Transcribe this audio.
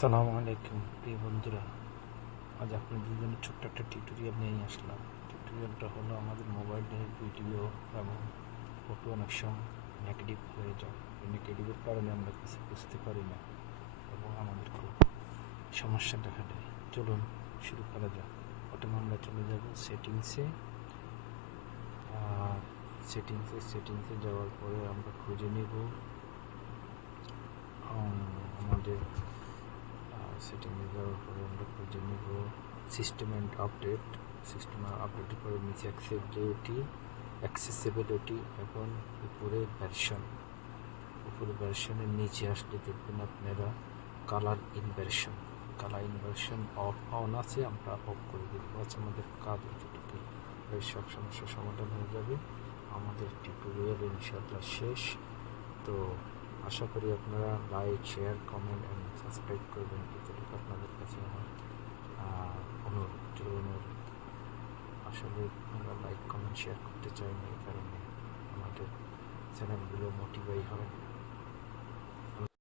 আসসালামু আলাইকুম, প্রিয় বন্ধুরা। আজ আপনাদের জন্য ছোট্ট একটা টিউটোরিয়াল নিয়ে আসলাম। টিউটোরিয়ালটা হলো আমাদের মোবাইলের ভিডিও এবং ফটো অনেক সময় নেগেটিভ হয়ে যায়। নেগেটিভের কারণে আমরা কিছু বুঝতে পারি না এবং আমাদের খুব সমস্যা দেখা দেয়। চলুন শুরু করা যাক। প্রথমে আমরা চলে যাব সেটিংসে সেটিংসে সেটিংসে যাওয়ার পরে আমরা খুঁজে নেব। আমাদের সেটিংয়ে যাওয়ার পরে আমরা খুঁজে নেব সিস্টেম অ্যান্ড আপডেট সিস্টেম আপডেটের পরে নিচে অ্যাক্সেসিবিলিটি অ্যাক্সেসিবিলিটি এবং উপরে ভার্সন উপরে ভার্সনের নিচে আসলে দেখবেন আপনারা colour inversion colour inversion off on আছে আমরা অফ করে দেবো আচ্ছা আমাদের কাজ এতটুকু সব সমস্যার সমাধান হয়ে যাবে আমাদের টিউটোরিয়াল ইনশাআল্লাহ শেষ তো আশা করি আপনারা লাইক শেয়ার কমেন্ট এবং সাবস্ক্রাইব করবেন। এতটুকু আপনাদের কাছে আমার অনুরোধ অনুরোধ। আসলে আমরা লাইক কমেন্ট শেয়ার করতে চাই না এই কারণে। আমাদের চ্যানেলগুলো না